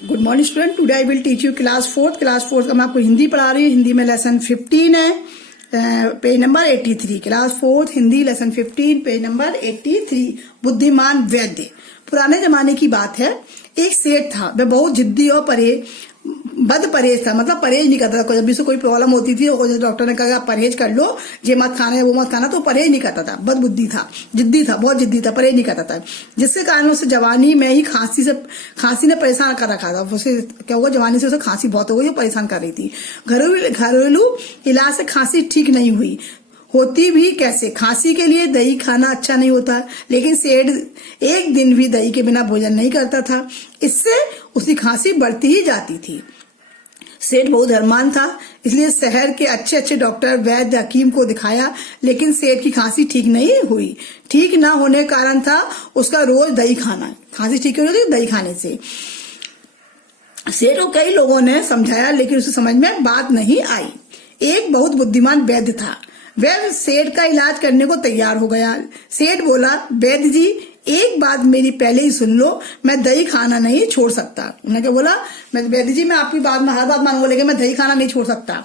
Good morning student, today I will teach you class fourth का मैं आपको हिंदी पढ़ा रही हूँ। हिंदी में लेसन 15 है, page number 83। Class fourth Hindi lesson 15 page number 83। बुद्धिमान वैद्य। पुराने जमाने की बात है, एक सेठ था, वह बहुत जिद्दी और बद परहेज था। मतलब परहेज नहीं करता था। जब भी उसे कोई प्रॉब्लम होती थी और डॉक्टर ने कहा परहेज कर लो, ये मत खाना है वो मत खाना, तो परहेज नहीं करता था। बद बुद्धि था, जिद्दी था, बहुत जिद्दी था, परहेज नहीं करता था। जिसके कारण उसे जवानी में ही खांसी ने परेशान कर रखा था। उसे क्या हुआ, जवानी से उसे खांसी बहुत हो गई, परेशान कर रही थी। घरेलू इलाज से खांसी ठीक नहीं हुई। होती भी कैसे? खांसी के लिए दही खाना अच्छा नहीं होता, लेकिन सेठ एक दिन भी दही के बिना भोजन नहीं करता था। इससे उसकी खांसी बढ़ती ही जाती थी। सेठ बहुत धर्मान था, इसलिए शहर के अच्छे अच्छे डॉक्टर, वैद्य, हकीम को दिखाया, लेकिन सेठ की खांसी ठीक नहीं हुई। ठीक ना होने का कारण था उसका रोज दही खाना। खांसी ठीक होती दही खाने से। सेठ को कई लोगों ने समझाया, लेकिन उसे समझ में बात नहीं आई। एक बहुत बुद्धिमान वैद्य था, वह सेठ का इलाज करने को तैयार हो गया। सेठ बोला, वैद्य जी एक बात मेरी पहले ही सुन लो, मैं दही खाना नहीं छोड़ सकता। उन्होंने क्या बोला, मैं वैद्य जी मैं आपकी बात में हर बात मानूंगा, लेकिन मैं दही खाना नहीं छोड़ सकता।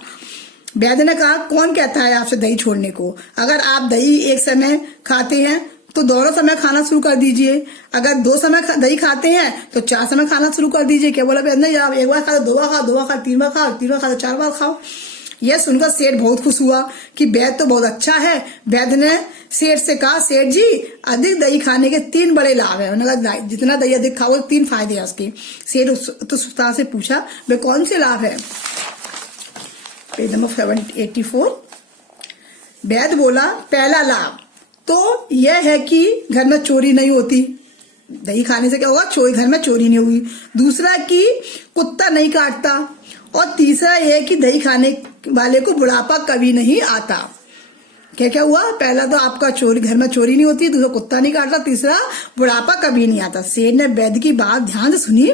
वैद्य ने कहा, कौन कहता है आपसे दही छोड़ने को? अगर आप दही एक समय खाते हैं तो दोनों समय खाना शुरू कर दीजिए। अगर 2 समय दही खाते हैं तो 4 समय खाना शुरू कर दीजिए। क्या बोला वैद्य ने, आप एक बार खाओ, 2 बार खाओ, 2 बार खाओ, 3 बार खाओ, 3 बार खाओ, 4 बार खाओ। यह सुनकर सेठ बहुत खुश हुआ कि वैद्य तो बहुत अच्छा है। वैद्य ने सेठ से कहा, सेठ जी अधिक दही खाने के 3 बड़े लाभ है। उन्होंने कहा, जितना दही अधिक खाओ 3 फायदे हैं उसके। सेठ तो उत्साह से पूछा, वे कौन से लाभ है? Page number 784। वैद्य बोला, पहला लाभ तो यह है कि घर में चोरी नहीं होती। दही खाने से क्या होगा, घर में चोरी नहीं होगी। दूसरा कि कुत्ता नहीं काटता, और तीसरा यह कि दही खाने वाले को बुढ़ापा कभी नहीं आता। क्या क्या हुआ, पहला तो आपका घर में चोरी नहीं होती, दूसरा कुत्ता नहीं काटता, तीसरा बुढ़ापा कभी नहीं आता। सेठ ने वैद्य की बात ध्यान से सुनी,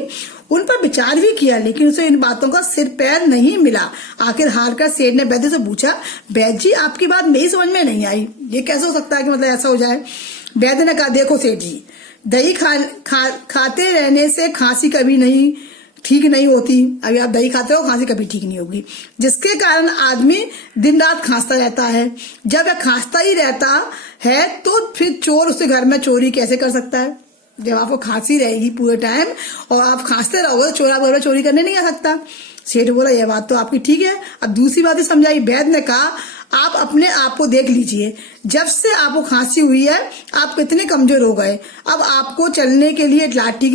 उन पर विचार भी किया, लेकिन उसे इन बातों का सिर पैर नहीं मिला। आखिर हार कर सेठ ने वैद्य से पूछा, वैद्य जी आपकी बात मेरी समझ में नहीं आई, ये कैसे हो सकता है कि मतलब ऐसा हो जाए? वैद्य ने कहा, देखो सेठ जी, दही खाते रहने से खांसी कभी नहीं ठीक नहीं होती। अभी आप दही खाते हो, खांसी कभी ठीक नहीं होगी, जिसके कारण आदमी दिन रात खांसता रहता है। जब वह खांसता ही रहता है तो फिर चोर उसके घर में चोरी कैसे कर सकता है? जब आपको खांसी रहेगी पूरे टाइम और आप खांसते रहोगे तो चोर आपके घर में चोरी करने नहीं आ सकता। सेठ बोला, यह बात तो आपकी ठीक है। अब दूसरी बात समझाई। वैद्य ने कहा, आप अपने आप को देख लीजिए, जब से आपको खांसी हुई है आप कितने कमजोर हो गए। अब आपको चलने के लिए लाठी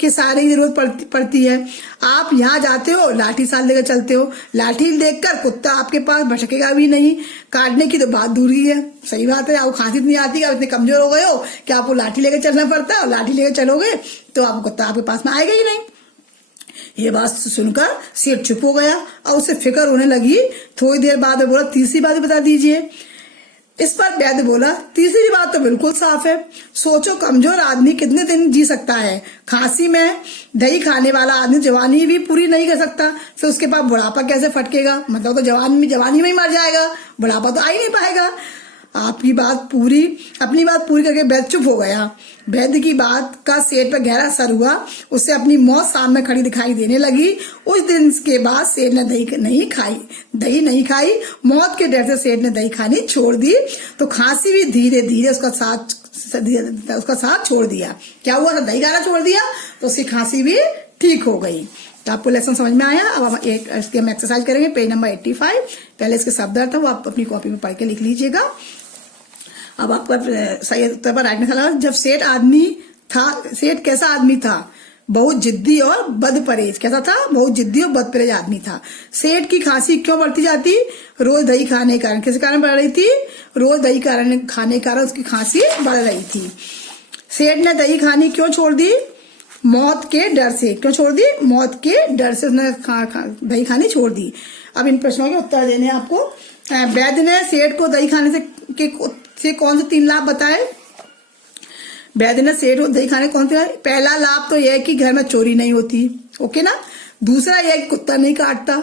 के सहारे की जरूरत पड़ती है। आप यहाँ जाते हो, लाठी साथ लेकर चलते हो। लाठी देखकर कुत्ता आपके पास भटकेगा भी नहीं। काटने की तो बात दूर ही है। सही बात है, आपको खांसी इतनी आती है, आप इतने कमजोर हो गए हो कि आपको लाठी लेकर चलना पड़ता है, और लाठी लेकर चलोगे तो आपको कुत्ता आपके पास में आएगा ही नहीं। ये बात सुनकर सेठ चुप हो गया और उसे फिक्र होने लगी। थोड़ी देर बाद बोला, तीसरी बात बता दीजिए। इस पर वैद्य बोला, तीसरी बात तो बिल्कुल साफ है। सोचो, कमजोर आदमी कितने दिन जी सकता है? खांसी में दही खाने वाला आदमी जवानी भी पूरी नहीं कर सकता, फिर उसके पास बुढ़ापा कैसे फटकेगा? मतलब तो जवानी में ही मर जाएगा, बुढ़ापा तो आ ही नहीं पाएगा। अपनी बात पूरी करके वैद्य चुप हो गया। वैद्य की बात का सेठ पर गहरा असर हुआ। उसे अपनी मौत सामने खड़ी दिखाई देने लगी। उस दिन के बाद सेठ ने दही नहीं खाई। मौत के डर से सेठ ने दही खानी छोड़ दी, तो खांसी भी धीरे धीरे उसका साथ छोड़ दिया। क्या हुआ था, दही खाना छोड़ दिया तो उसकी खांसी भी ठीक हो गई। तो आपको लेसन समझ में आया। अब इसके हम एक्सरसाइज करेंगे, पेज नंबर 85। पहले इसके शब्द अर्थ वो आप अपनी कॉपी में पढ़ के लिख लीजिएगा। अब आपका सही उत्तर पर राइट में लगा। जब सेठ कैसा आदमी था? बहुत जिद्दी और बदपरहेज। कैसा था? बहुत जिद्दी और बदपरहेज आदमी था। सेठ की खांसी क्यों बढ़ती जाती? रोज दही खाने के कारण। किस कारण बढ़ रही थी? रोज दही खाने के कारण उसकी खांसी बढ़ रही थी। सेठ ने दही खानी क्यों छोड़ दी? मौत के डर से। क्यों छोड़ दी? मौत के डर से उसने दही खानी छोड़ दी। अब इन प्रश्नों के उत्तर देने आपको। वैद्य ने सेठ को दही खाने से कौन से 3 लाभ बताए? वैद्य ने सेठ को दही खाने कौन से? पहला लाभ तो यह है कि घर में चोरी नहीं होती, ओके ना। दूसरा यह कि कुत्ता नहीं काटता।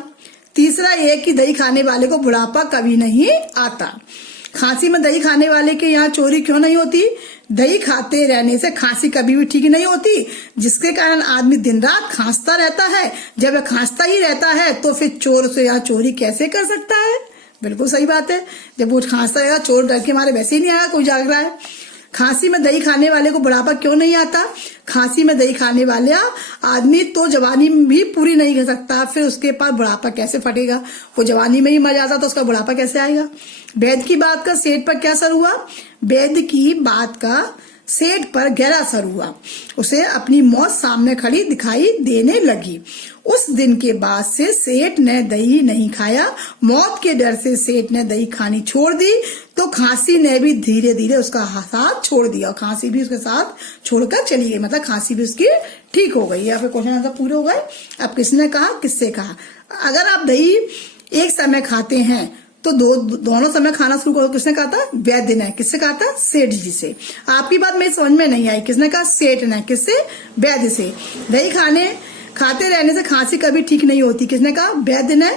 तीसरा यह कि दही खाने वाले को बुढ़ापा कभी नहीं आता। खांसी में दही खाने वाले के यहाँ चोरी क्यों नहीं होती? दही खाते रहने से खांसी कभी भी ठीक नहीं होती, जिसके कारण आदमी दिन रात खांसता रहता है। जब वह खांसता ही रहता है तो फिर चोर से यहाँ चोरी कैसे कर सकता है? बिल्कुल सही बात है। जब वो खांसता रहेगा, चोर डर के मारे वैसे ही नहीं आएगा, कोई जाग रहा है। खांसी में दही खाने वाले को बुढ़ापा क्यों नहीं आता? खांसी में दही खाने वाला आदमी तो जवानी भी पूरी नहीं कर सकता, फिर उसके पास बुढ़ापा कैसे फटेगा? वो जवानी में ही मर जाता तो उसका बुढ़ापा कैसे आएगा? वैद्य की बात का सेठ पर क्या असर हुआ? वैद्य की बात का सेठ पर गहरा असर हुआ। उसे अपनी मौत सामने खड़ी दिखाई देने लगी। उस दिन के बाद से सेठ ने दही नहीं खाया। मौत के डर से सेठ ने दही खानी छोड़ दी, तो खांसी ने भी धीरे धीरे उसका साथ छोड़ दिया, खांसी भी उसके साथ छोड़कर चली गई, मतलब खांसी भी उसकी ठीक हो गई। या फिर क्वेश्चन आंसर पूरे हो गए। अब किसने कहा, किससे कहा? अगर आप दही एक समय खाते हैं तो दोनों समय खाना शुरू करो। किसने कहा था? वैद्य ने। किससे कहा था? सेठ जी से। आपकी बात मेरी समझ में नहीं आई। किसने कहा? सेठ ने। किससे? वैद्य से। दही खाते रहने से खांसी कभी ठीक नहीं होती। किसने कहा? वैद्य ने।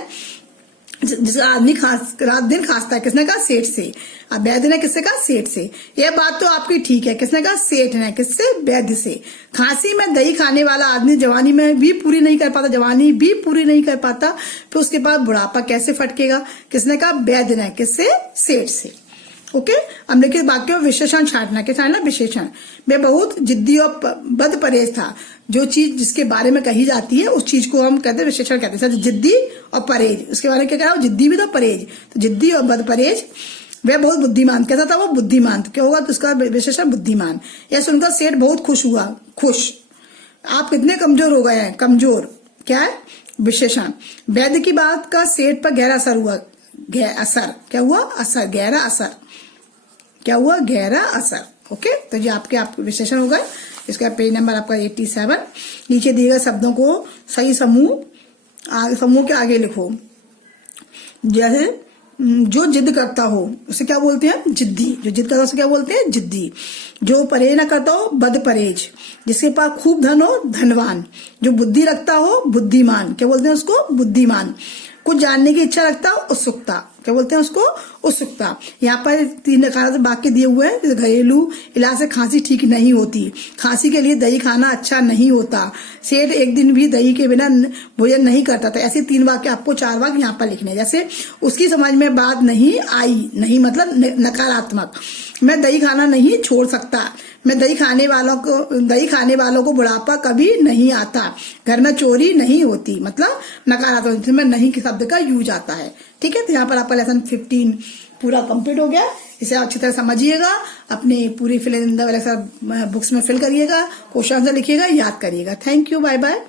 जिस आदमी रात दिन खांसता है, किसने कहा? सेठ से। अब वैद्य ने किससे कहा? सेठ से। यह बात तो आपकी ठीक है। किसने कहा? सेठ ने। किससे? वैद्य से। खांसी में दही खाने वाला आदमी जवानी में भी पूरी नहीं कर पाता, जवानी भी पूरी नहीं कर पाता, फिर उसके बाद बुढ़ापा कैसे फटकेगा? किसने कहा? वैद्य ने। किससे? सेठ से। ओके। अब देखिए वाक्य में विशेषण छांटना। क्या छांटना? विशेषण। मैं बहुत जिद्दी और बद परहेज था। जो चीज जिसके बारे में कही जाती है उस चीज को हम कहते हैं विशेषण कहते हैं। जिद्दी और परहेज, उसके बारे में क्या कह रहा हूं? जिद्दी भी तो परहेज, तो जिद्दी और बद परहेज। वह बहुत बुद्धिमान। कैसा था वो? बुद्धिमान। तो क्या होगा? तो उसका विशेषण बुद्धिमान। यह सुनकर सेठ बहुत खुश हुआ। खुश। आप कितने कमजोर हो गए हैं? कमजोर। क्या है? विशेषण। वैद्य की बात का सेठ पर गहरा असर हुआ। असर। क्या हुआ? असर। गहरा असर। क्या हुआ? गहरा असर। ओके। तो ये आपके विशेषण हो गए। इसका पेज नंबर आपका 87। नीचे दिए गए शब्दों को सही समूह के आगे लिखो। जैसे जो जिद करता हो उसे क्या बोलते हैं? जिद्दी। जो जिद करता हो उसे क्या बोलते हैं? जिद्दी। जो परहेज न करता हो, बद परहेज। जिसके पास खूब धन हो, धनवान। जो बुद्धि रखता हो, बुद्धिमान। क्या बोलते हैं उसको? बुद्धिमान। कुछ जानने की इच्छा रखता हो, उत्सुकता। क्या बोलते हैं उसको? उत्सुकता। यहाँ पर 3 वाक्य दिए हुए हैं। घरेलू इलाज से खांसी ठीक नहीं होती। खांसी के लिए दही खाना अच्छा नहीं होता। सेठ एक दिन भी दही के बिना भोजन नहीं करता था। ऐसे 3 वाक्य आपको 4 वाक्य यहाँ पर लिखने। जैसे उसकी समझ में बात नहीं आई। नहीं मतलब नकारात्मक। मैं दही खाना नहीं छोड़ सकता। मैं दही खाने वालों को बुढ़ापा कभी नहीं आता। घर में चोरी नहीं होती, मतलब नकारात्मक में नहीं के शब्द का यूज आता है। ठीक है। तो यहाँ पर आपका लेसन 15 पूरा कंप्लीट हो गया। इसे अच्छी तरह समझिएगा, अपने पूरी फिल इन द बुक्स में फिल करिएगा, क्वेश्चन आंसर लिखिएगा, याद करिएगा। Thank you. Bye bye.